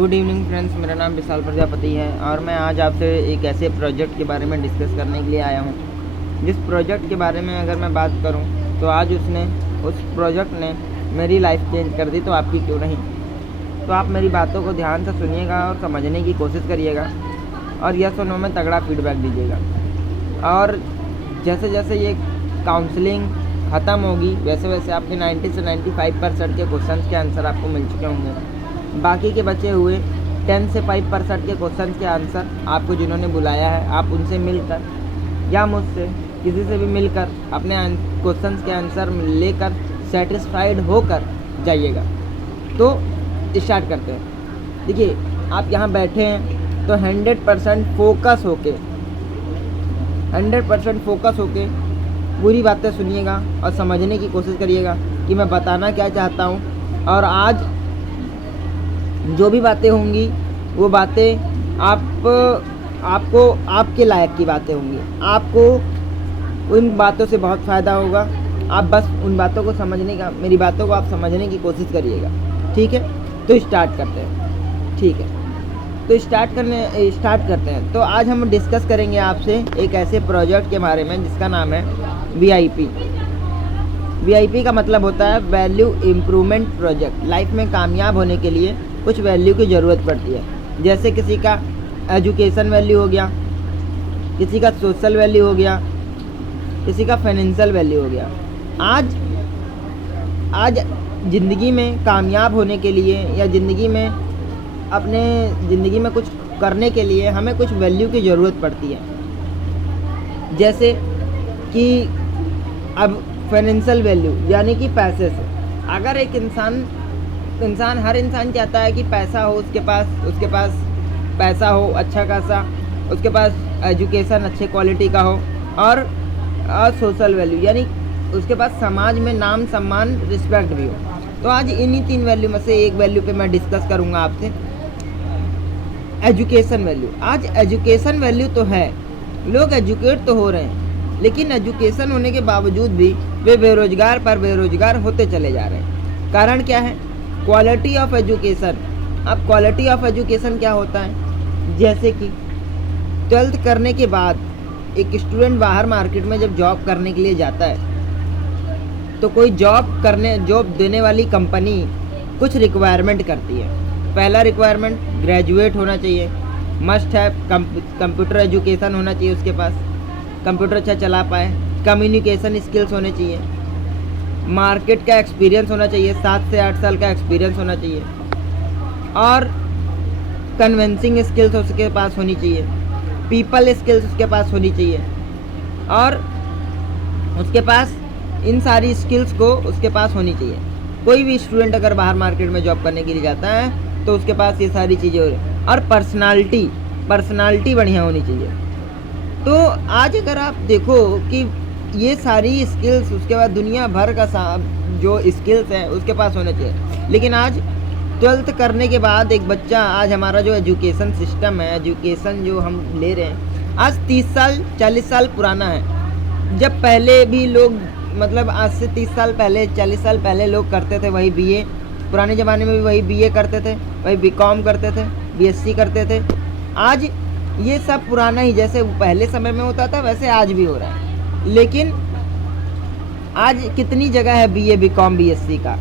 Good evening friends, मेरा नाम विशाल प्रजापति है और मैं आज आपसे एक ऐसे प्रोजेक्ट के बारे में डिस्कस करने के लिए आया हूँ जिस प्रोजेक्ट के बारे में अगर मैं बात करूँ तो आज उस प्रोजेक्ट ने मेरी लाइफ चेंज कर दी, तो आपकी क्यों नहीं। तो आप मेरी बातों को ध्यान से सुनिएगा और समझने की कोशिश करिएगा और यह सुनो में तगड़ा फीडबैक दीजिएगा। और जैसे जैसे ये काउंसलिंग ख़त्म होगी वैसे वैसे आपके 90 से 95% के क्वेश्चंस के आंसर आपको मिल चुके होंगे। बाकी के बचे हुए 10 से 5% के क्वेश्चंस के आंसर आपको जिन्होंने बुलाया है, आप उनसे मिलकर या मुझसे किसी से भी मिलकर अपने क्वेश्चंस के आंसर लेकर सेटिस्फाइड होकर जाइएगा। तो स्टार्ट करते हैं। देखिए, आप यहाँ बैठे हैं तो 100% फोकस होके पूरी बातें सुनिएगा और समझने की कोशिश करिएगा कि मैं बताना क्या चाहता हूँ। और आज जो भी बातें होंगी वो बातें आपको आपके लायक की बातें होंगी। आपको उन बातों से बहुत फ़ायदा होगा। आप बस उन बातों को समझने का, मेरी बातों को आप समझने की कोशिश करिएगा। ठीक है, तो स्टार्ट करते हैं। ठीक है, तो स्टार्ट करते हैं। तो आज हम डिस्कस करेंगे आपसे एक ऐसे प्रोजेक्ट के बारे में जिसका नाम है VIP। VIP का मतलब होता है वैल्यू इम्प्रूवमेंट प्रोजेक्ट। लाइफ में कामयाब होने के लिए कुछ वैल्यू की ज़रूरत पड़ती है। जैसे किसी का एजुकेशन वैल्यू हो गया, किसी का सोशल वैल्यू हो गया, किसी का फाइनेंशियल वैल्यू हो गया। आज ज़िंदगी में कामयाब होने के लिए या अपने ज़िंदगी में कुछ करने के लिए हमें कुछ वैल्यू की ज़रूरत पड़ती है। जैसे कि अब फाइनेंशियल वैल्यू यानी कि पैसे से, अगर एक हर इंसान चाहता है कि पैसा हो, उसके पास पैसा हो अच्छा खासा, उसके पास एजुकेशन अच्छे क्वालिटी का हो और सोशल वैल्यू यानी उसके पास समाज में नाम सम्मान रिस्पेक्ट भी हो। तो आज इन्हीं 3 वैल्यू में से एक वैल्यू पे मैं डिस्कस करूँगा आपसे, एजुकेशन वैल्यू। आज एजुकेशन वैल्यू तो है, लोग एजुकेट तो हो रहे हैं, लेकिन एजुकेशन होने के बावजूद भी वे बेरोजगार होते चले जा रहे हैं। कारण क्या है? Quality of education. अब क्वालिटी ऑफ एजुकेशन क्या होता है? जैसे कि 12th करने के बाद एक स्टूडेंट बाहर मार्केट में जब जॉब करने के लिए जाता है तो कोई जॉब देने वाली कंपनी कुछ रिक्वायरमेंट करती है। पहला रिक्वायरमेंट ग्रेजुएट होना चाहिए, मस्ट है कंप्यूटर एजुकेशन होना चाहिए, उसके पास कंप्यूटर अच्छा चला पाए, कम्युनिकेशन स्किल्स होने चाहिए, मार्केट का एक्सपीरियंस होना चाहिए, 7 से 8 साल का एक्सपीरियंस होना चाहिए और कन्विंसिंग स्किल्स उसके पास होनी चाहिए, पीपल स्किल्स उसके पास होनी चाहिए और उसके पास इन सारी स्किल्स को उसके पास होनी चाहिए। कोई भी स्टूडेंट अगर बाहर मार्केट में जॉब करने के लिए जाता है तो उसके पास ये सारी चीज़ें हो रही और पर्सनालिटी बढ़िया होनी चाहिए। तो आज अगर आप देखो कि ये सारी स्किल्स, उसके बाद दुनिया भर का जो स्किल्स हैं उसके पास होने चाहिए। लेकिन आज 12th करने के बाद एक बच्चा, आज हमारा जो एजुकेशन सिस्टम है, एजुकेशन जो हम ले रहे हैं आज 30 साल 40 साल पुराना है। जब पहले भी लोग, मतलब आज से 30 साल पहले 40 साल पहले लोग करते थे वही BA, पुराने ज़माने में भी वही BA करते थे, वही BCom करते थे, BSc करते थे। आज ये सब पुराना ही, जैसे पहले समय में होता था वैसे आज भी हो रहा है। लेकिन आज कितनी जगह है BA BCom BSc का?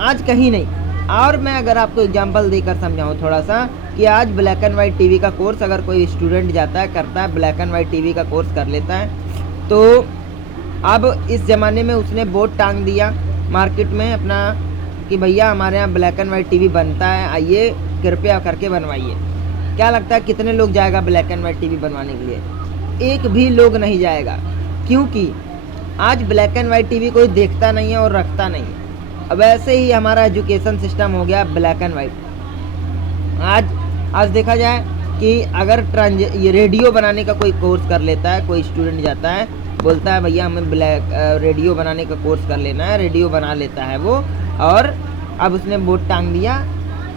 आज कहीं नहीं। और मैं अगर आपको एग्जांपल देकर समझाऊं थोड़ा सा कि आज ब्लैक एंड वाइट टीवी का कोर्स अगर कोई स्टूडेंट करता है ब्लैक एंड वाइट टीवी का कोर्स कर लेता है, तो अब इस ज़माने में उसने बोर्ड टांग दिया मार्केट में अपना कि भैया हमारे यहाँ ब्लैक एंड वाइट टीवी बनता है, आइए कृपया करके बनवाइए। क्या लगता है कितने लोग जाएगा ब्लैक एंड वाइट टीवी बनवाने के लिए? एक भी लोग नहीं जाएगा, क्योंकि आज ब्लैक एंड वाइट टीवी कोई देखता नहीं है और रखता नहीं है। अब ऐसे ही हमारा एजुकेशन सिस्टम हो गया ब्लैक एंड वाइट। आज देखा जाए कि अगर ये रेडियो बनाने का कोई कोर्स कर लेता है, कोई स्टूडेंट जाता है बोलता है भैया हमें रेडियो बनाने का कोर्स कर लेना है, रेडियो बना लेता है वो, और अब उसने बोर्ड टांग दिया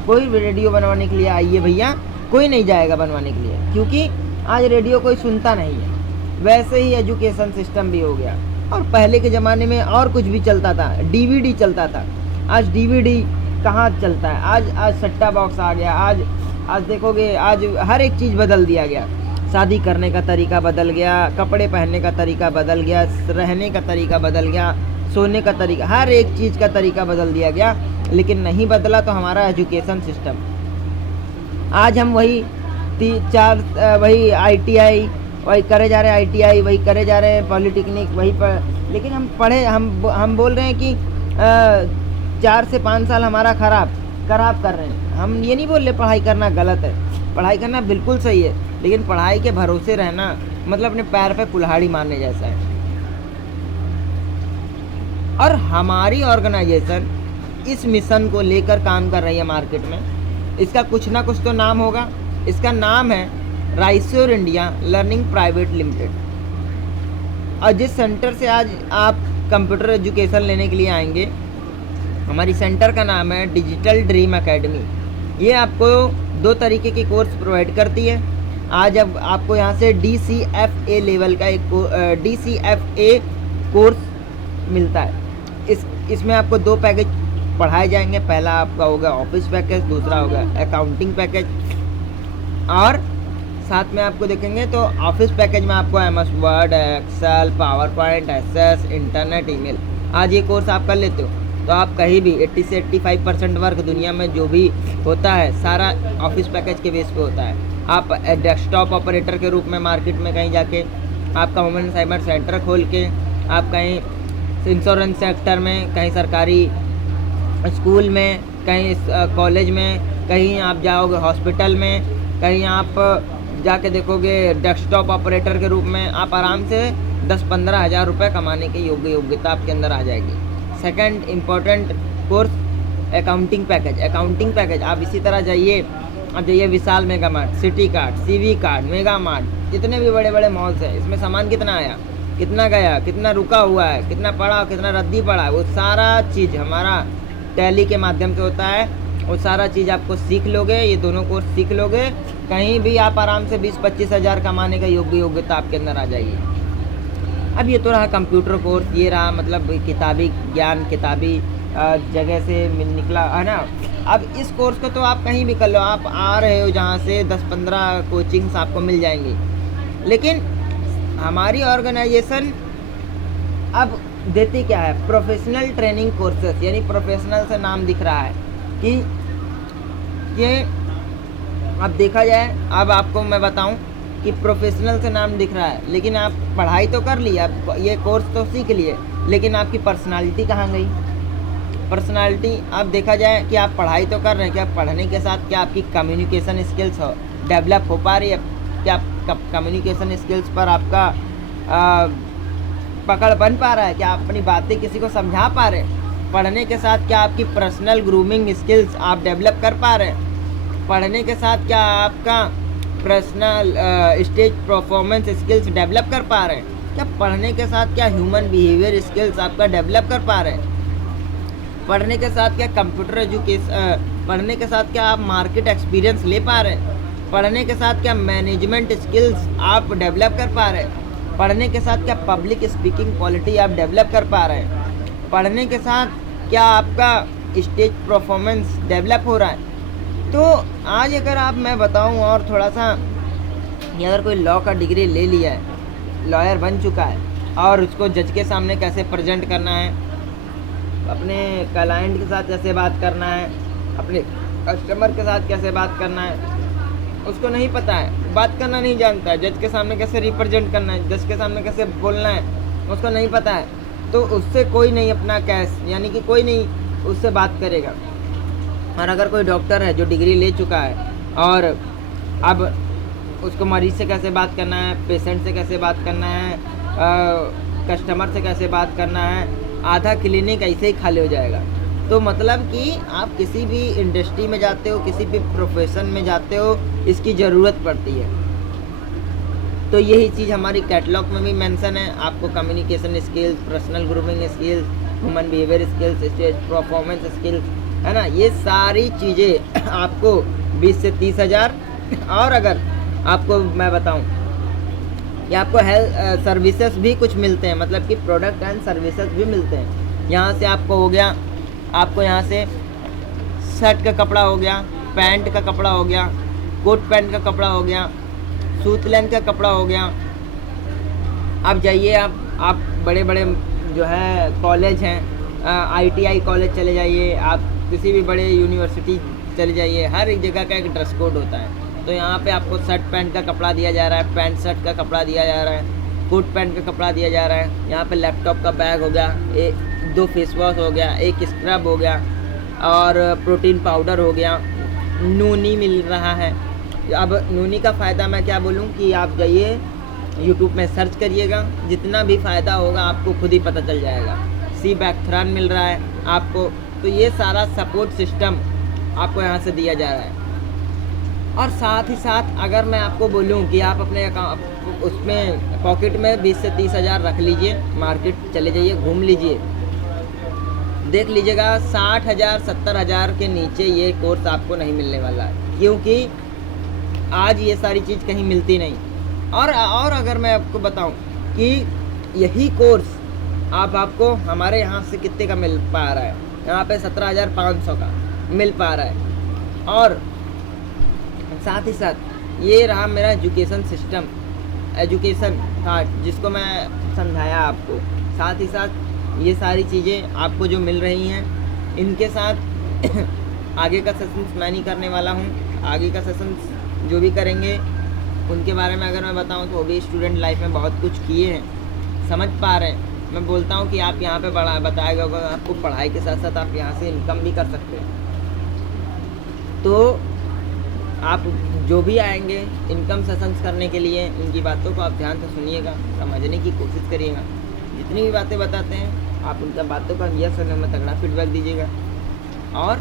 कोई रेडियो बनवाने के लिए आइए भैया, कोई नहीं जाएगा बनवाने के लिए, क्योंकि आज रेडियो कोई सुनता नहीं है। वैसे ही एजुकेशन सिस्टम भी हो गया। और पहले के ज़माने में और कुछ भी चलता था, DVD चलता था। आज DVD कहाँ चलता है। आज सट्टा बॉक्स आ गया, आज देखोगे, आज हर एक चीज़ बदल दिया गया। शादी करने का तरीका बदल गया, कपड़े पहनने का तरीका बदल गया, रहने का तरीका बदल गया, सोने का तरीका, हर एक चीज़ का तरीका बदल दिया गया। लेकिन नहीं बदला तो हमारा एजुकेशन सिस्टम। आज हम वही वही ITI वही करे जा रहे हैं, ITI वही करे जा रहे हैं, पॉलिटेक्निक वही पर। लेकिन हम पढ़े, हम बोल रहे हैं कि 4 से 5 साल हमारा खराब कर रहे हैं। हम ये नहीं बोल रहे पढ़ाई करना गलत है, पढ़ाई करना बिल्कुल सही है, लेकिन पढ़ाई के भरोसे रहना मतलब अपने पैर पे कुल्हाड़ी मारने जैसा है। और हमारी ऑर्गेनाइजेशन इस मिशन को लेकर काम कर रही है मार्केट में। इसका कुछ ना कुछ तो नाम होगा। इसका नाम है राइस्योर इंडिया लर्निंग प्राइवेट लिमिटेड। और जिस सेंटर से आज आप कंप्यूटर एजुकेशन लेने के लिए आएंगे, हमारी सेंटर का नाम है डिजिटल ड्रीम एकेडमी। ये आपको 2 तरीके के कोर्स प्रोवाइड करती है। आज अब आपको यहाँ से DCFA लेवल का एक DCFA कोर्स मिलता है। इसमें आपको 2 पैकेज पढ़ाए जाएंगे। पहला आपका होगा ऑफिस पैकेज, दूसरा होगा अकाउंटिंग पैकेज। और साथ में आपको देखेंगे तो ऑफिस पैकेज में आपको MS word, excel, power point, access, internet, email. आज ये कोर्स आप कर लेते हो तो आप कहीं भी 80 से 85% वर्क दुनिया में जो भी होता है सारा ऑफिस पैकेज के बेस पे होता है। आप डेस्कटॉप ऑपरेटर के रूप में मार्केट में कहीं जाके, आपका वुमेन साइबर सेंटर खोल के, आप कहीं इंश्योरेंस सेक्टर में, कहीं सरकारी स्कूल में, कहीं कॉलेज में, कहीं आप जाओगे हॉस्पिटल में, कहीं आप जाके देखोगे डेस्कटॉप ऑपरेटर के रूप में, आप आराम से 10-15 हज़ार रुपये कमाने की योग्यता आपके अंदर आ जाएगी। Second important course accounting package. आप इसी तरह जाइए, आप जाइए Vishal mega mart, city cart, CV cart, mega mart, जितने भी बड़े बड़े मॉल्स हैं, इसमें सामान कितना आया, कितना गया, कितना रुका हुआ है, कितना पड़ा, कितना रद्दी पड़ा है, वो सारा चीज़ हमारा टैली के माध्यम से होता है। वो सारा चीज़ आपको सीख लोगे, ये दोनों कोर्स सीख लोगे, कहीं भी आप आराम से 20-25 हज़ार कमाने का योग्यता आपके अंदर आ जाएगी। अब ये तो रहा कंप्यूटर कोर्स, ये रहा मतलब किताबी ज्ञान, किताबी जगह से निकला है ना। अब इस कोर्स को तो आप कहीं भी कर लो, आप आ रहे हो जहाँ से 10-15 कोचिंग्स आपको मिल जाएंगी। लेकिन हमारी ऑर्गेनाइजेशन अब देती क्या है, प्रोफेशनल ट्रेनिंग कोर्सेस, यानी प्रोफेशनल से नाम दिख रहा है कि ये अब देखा जाए, अब आपको मैं बताऊं कि प्रोफेशनल से नाम दिख रहा है, लेकिन आप पढ़ाई तो कर ली, आप ये कोर्स तो सीख लिए, लेकिन आपकी पर्सनालिटी कहाँ गई। पर्सनालिटी अब देखा जाए कि आप पढ़ाई तो कर रहे हैं, क्या पढ़ने के साथ क्या आपकी कम्युनिकेशन स्किल्स डेवलप हो पा रही है, क्या कम्युनिकेशन स्किल्स पर आपका पकड़ बन पा रहा है, क्या आप अपनी बातें किसी को समझा पा रहे हैं। पढ़ने के साथ क्या आपकी पर्सनल ग्रूमिंग स्किल्स आप डेवलप कर पा रहे हैं। पढ़ने के साथ क्या आपका personal stage performance skills develop कर पा रहे हैं। क्या पढ़ने के साथ क्या ह्यूमन बिहेवियर स्किल्स आपका डेवलप कर पा रहे हैं। पढ़ने के साथ क्या कंप्यूटर एजुकेशन, पढ़ने के साथ क्या आप मार्केट एक्सपीरियंस ले पा रहे हैं। पढ़ने के साथ क्या मैनेजमेंट स्किल्स आप डेवलप कर पा रहे हैं। पढ़ने के साथ क्या पब्लिक स्पीकिंग क्वालिटी आप डेवलप कर पा रहे हैं। पढ़ने के साथ क्या आपका स्टेज परफॉर्मेंस डेवलप हो रहा है। तो आज अगर आप मैं बताऊं और थोड़ा सा, अगर कोई लॉ का डिग्री ले लिया है, लॉयर बन चुका है, और उसको जज के सामने कैसे प्रेजेंट करना है, अपने क्लाइंट के साथ कैसे बात करना है, अपने कस्टमर के साथ कैसे बात करना है, उसको नहीं पता है, बात करना नहीं जानता है, जज के सामने कैसे रिप्रेजेंट करना है, जज के सामने कैसे बोलना है, उसको नहीं पता है, तो उससे कोई नहीं अपना कैश, यानी कि कोई नहीं उससे बात करेगा। और अगर कोई डॉक्टर है जो डिग्री ले चुका है और अब उसको मरीज से कैसे बात करना है, पेशेंट से कैसे बात करना है, कस्टमर से कैसे बात करना है, आधा क्लिनिक ऐसे ही खाली हो जाएगा। तो मतलब कि आप किसी भी इंडस्ट्री में जाते हो, किसी भी प्रोफेशन में जाते हो, इसकी ज़रूरत पड़ती है। तो यही चीज़ हमारी कैटलॉग में भी मेंशन है। आपको communication skills, personal grooming skills, human behaviour skills, stage performance skills, है ना, ये सारी चीज़ें आपको 20 से 30 हज़ार। और अगर आपको मैं बताऊं कि आपको हेल्थ सर्विसेज भी कुछ मिलते हैं, मतलब कि प्रोडक्ट एंड सर्विसेज भी मिलते हैं। यहाँ से आपको हो गया, आपको यहाँ से शर्ट का कपड़ा हो गया, पैंट का कपड़ा हो गया, कोट पैंट का कपड़ा हो गया, सूट लेंथ का कपड़ा हो गया। आप जाइए, आप बड़े बड़े जो है कॉलेज हैं, ITI कॉलेज चले जाइए, आप किसी भी बड़े यूनिवर्सिटी चले जाइए, हर एक जगह का एक ड्रेस कोड होता है। तो यहाँ पे आपको शर्ट पैंट का कपड़ा दिया जा रहा है, पैंट शर्ट का कपड़ा दिया जा रहा है, कोट पैंट का कपड़ा दिया जा रहा है। यहाँ पे लैपटॉप का बैग हो गया, 2 फेस वॉश हो गया, 1 स्क्रब हो गया और प्रोटीन पाउडर हो गया, नूनी मिल रहा है। अब नूनी का फ़ायदा मैं क्या बोलूँ कि आप जाइए यूट्यूब में सर्च करिएगा, जितना भी फ़ायदा होगा आपको खुद ही पता चल जाएगा। सी बैक्थ्रान मिल रहा है आपको, तो ये सारा सपोर्ट सिस्टम आपको यहाँ से दिया जा रहा है। और साथ ही साथ अगर मैं आपको बोलूँ कि आप अपने अकाउंट उसमें पॉकेट में 20 से 30 हज़ार रख लीजिए, मार्केट चले जाइए, घूम लीजिए, देख लीजिएगा 60,000 70,000 के नीचे ये कोर्स आपको नहीं मिलने वाला है, क्योंकि आज ये सारी चीज़ कहीं मिलती नहीं। और अगर मैं आपको बताऊं कि यही कोर्स आपको हमारे यहाँ से कितने का मिल पा रहा है, यहाँ पे 17,500 का मिल पा रहा है। और साथ ही साथ ये रहा मेरा एजुकेशन सिस्टम, एजुकेशन था जिसको मैं समझाया आपको। साथ ही साथ ये सारी चीज़ें आपको जो मिल रही हैं, इनके साथ आगे का सेशंस मैं नहीं करने वाला हूँ। आगे का सेशंस जो भी करेंगे उनके बारे में अगर मैं बताऊँ तो वो भी स्टूडेंट लाइफ में बहुत कुछ किए हैं, समझ पा रहे हैं। मैं बोलता हूँ कि आप यहाँ पे बताया गया होगा, आपको पढ़ाई के साथ साथ आप यहाँ से इनकम भी कर सकते हैं। तो आप जो भी आएंगे इनकम सेशंस करने के लिए, इनकी बातों को आप ध्यान से सुनिएगा, समझने की कोशिश करिएगा। जितनी भी बातें बताते हैं आप उनका बातों का यस और नो में तगड़ा फीडबैक दीजिएगा और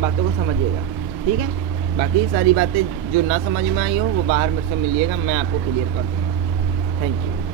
बातों को समझिएगा, ठीक है। बाकी सारी बातें जो ना समझ में आई हो वो बाहर मेरे से मिलिएगा, मैं आपको क्लियर कर दूँगा। Thank you.